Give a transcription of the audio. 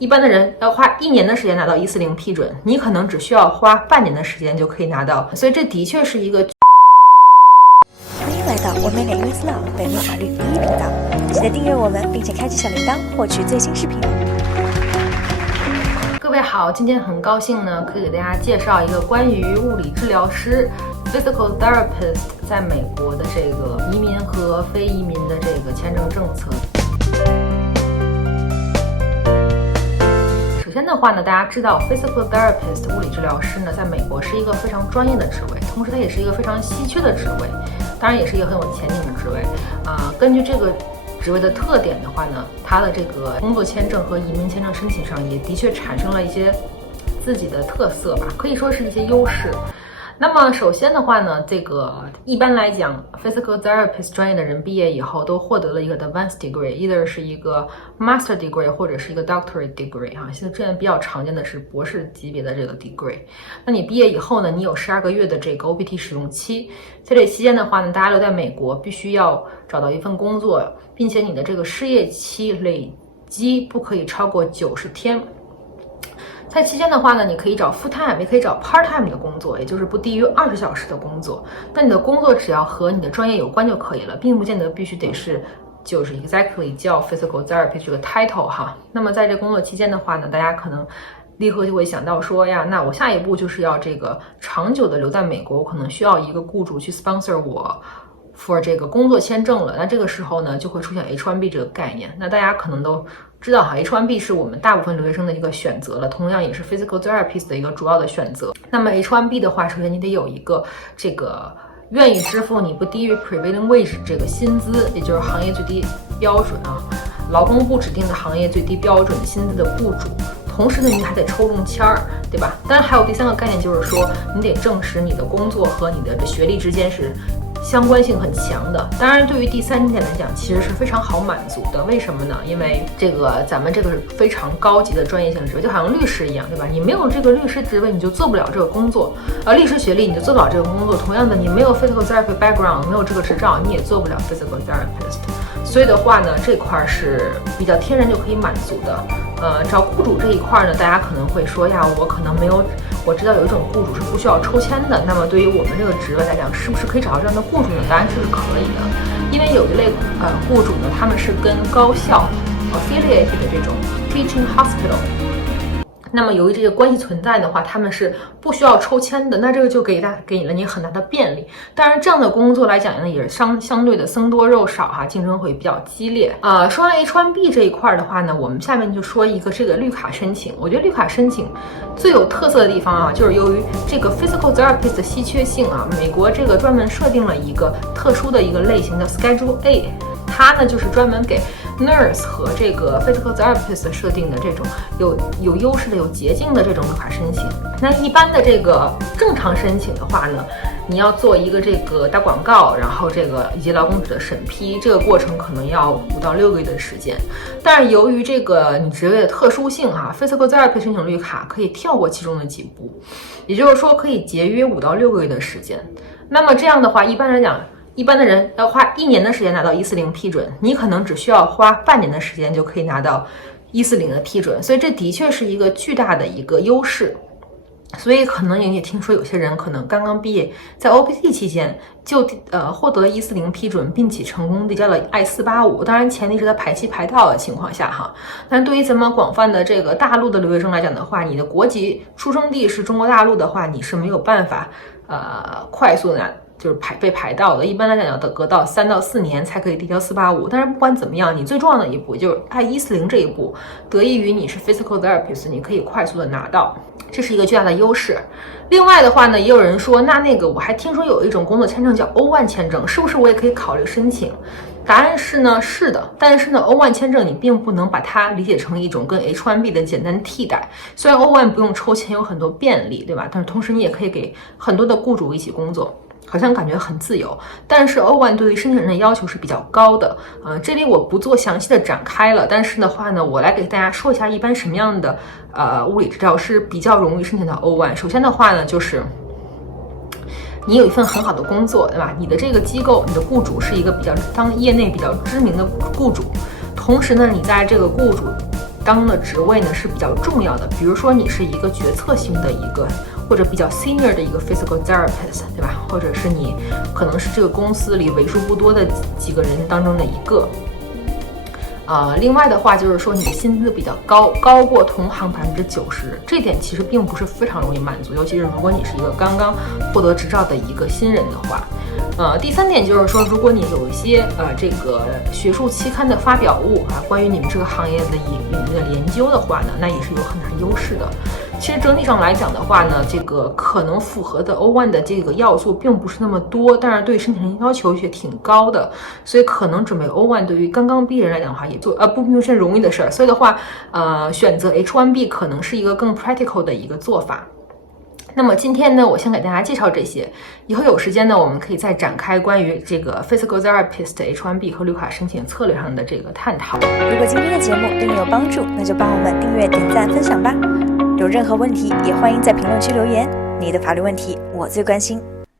一般的人要花1年的时间拿到140批准，你可能只需要花半年的时间就可以拿到，所以这的确是一个。欢迎来到我美美 US Law 北美法律第一频道，记得订阅我们并且开启小铃铛，获取最新视频。各位好，今天很高兴呢，可以给大家介绍一个关于物理治疗师 （physical therapist） 在美国的这个移民和非移民的这个签证政策。首先的话呢，大家知道 physical therapist 物理治疗师呢，在美国是一个非常专业的职位，同时它也是一个非常稀缺的职位，当然也是一个很有前景的职位根据这个职位的特点的话呢，它的这个工作签证和移民签证申请上也的确产生了一些自己的特色吧，可以说是一些优势。那么首先的话呢，这个一般来讲 physical therapist 专业的人毕业以后都获得了一个 advanced degree，either 是一个 master degree 或者是一个 doctorate degree 现在这样比较常见的是博士级别的这个 degree。那你毕业以后呢，你有12个月的这个 OPT 使用期，在这期间的话呢，大家留在美国必须要找到一份工作，并且你的这个失业期累积不可以超过90天。在期间的话呢，你可以找 full time 也可以找 part time 的工作，也就是不低于20小时的工作。那你的工作只要和你的专业有关就可以了，并不见得必须得是就是 exactly 叫 physical therapy 这个 title 哈。那么在这工作期间的话呢，大家可能立刻就会想到说呀，那我下一步就是要这个长久的留在美国，我可能需要一个雇主去 sponsor 我 for 这个工作签证了。那这个时候呢，就会出现 H1B 这个概念。那大家可能都知道哈 ，H1B 是我们大部分留学生的一个选择了，同样也是 physical therapist 的一个主要的选择。那么 H1B 的话，首先你得有一个这个愿意支付你不低于 prevailing wage 这个薪资，也就是行业最低标准劳工部指定的行业最低标准薪资的雇主。同时呢，你还得抽中签儿，对吧？当然还有第三个概念，就是说你得证实你的工作和你的学历之间是相关性很强的。当然对于第三点来讲，其实是非常好满足的。为什么呢？因为这个咱们这个是非常高级的专业性职位，就好像律师一样，对吧？你没有这个律师职位，你就做不了这个工作，律师学历你就做不了这个工作。同样的，你没有 physical therapy background， 没有这个执照，你也做不了 physical therapist。所以的话呢，这块是比较天然就可以满足的。找雇主这一块呢，大家可能会说呀，我可能没有，我知道有一种雇主是不需要抽签的。那么对于我们这个职位来讲，是不是可以找到这样的雇主呢？当然是可以的，因为有一类雇主呢，他们是跟高校 affiliated 的这种 teaching hospital。那么由于这个关系存在的话，他们是不需要抽签的，那这个就给了你很大的便利。当然这样的工作来讲呢，也是相对的僧多肉少竞争会比较激烈。说完 H1B 这一块的话呢，我们下面就说一个这个绿卡申请。我觉得绿卡申请最有特色的地方就是由于这个 physical therapist 的稀缺性美国这个专门设定了一个特殊的一个类型的 Schedule A， 它呢就是专门给nurse 和这个 physical therapist 设定的这种有优势的、有捷径的这种绿卡申请。那一般的这个正常申请的话呢，你要做一个这个打广告，然后这个以及劳工局的审批，这个过程可能要5到6个月的时间。但是由于这个你职位的特殊性physical therapist 申请绿卡可以跳过其中的几步，也就是说可以节约5到6个月的时间。那么这样的话，一般来讲，一般的人要花1年的时间拿到140批准，你可能只需要花半年的时间就可以拿到140的批准，所以这的确是一个巨大的一个优势。所以可能你也听说有些人可能刚刚毕业，在 OPT 期间就获得了140批准，并且成功递交了 I-485， 当然前提是在排期排到的情况下但对于咱们广泛的这个大陆的留学生来讲的话，你的国籍出生地是中国大陆的话，你是没有办法快速的就是被排到的，一般来讲要隔到3到4年才可以递交485。但是不管怎么样，你最重要的一步就是 I-140这一步，得益于你是 physical therapist， 你可以快速的拿到，这是一个巨大的优势。另外的话呢，也有人说，那个我还听说有一种工作签证叫 O1 签证，是不是我也可以考虑申请？答案是呢，是的。但是呢 O1 签证你并不能把它理解成一种跟 H1B 的简单替代。虽然 O1 不用抽签，有很多便利，对吧？但是同时你也可以给很多的雇主一起工作，好像感觉很自由。但是 O1 对于申请人的要求是比较高的，这里我不做详细的展开了。但是的话呢，我来给大家说一下一般什么样的物理治疗师比较容易申请到 O1。首先的话呢，就是你有一份很好的工作，对吧？你的这个机构，你的雇主是一个业内比较知名的雇主，同时呢，你在这个雇主当中的职位呢是比较重要的，比如说你是一个决策型的一个或者比较 senior 的一个 physical therapist， 对吧？或者是你可能是这个公司里为数不多的几个人当中的一个。另外的话就是说你的薪资比较高，高过同行90%，这点其实并不是非常容易满足，尤其是如果你是一个刚刚获得执照的一个新人的话。第三点就是说，如果你有一些这个学术期刊的发表物关于你们这个行业的领域的研究的话呢，那也是有很大优势的。其实整体上来讲的话呢，这个可能符合的 O1 的这个要素并不是那么多，但是对申请人要求也挺高的，所以可能准备 O1 对于刚刚毕业人来讲的话，也不是容易的事儿。所以的话，选择 H1B 可能是一个更 practical 的一个做法。那么今天呢，我先给大家介绍这些，以后有时间呢，我们可以再展开关于这个 physical therapist H1B 和绿卡申请策略上的这个探讨。如果今天的节目对你有帮助，那就帮我们订阅、点赞、分享吧。有任何问题，也欢迎在评论区留言。你的法律问题，我最关心。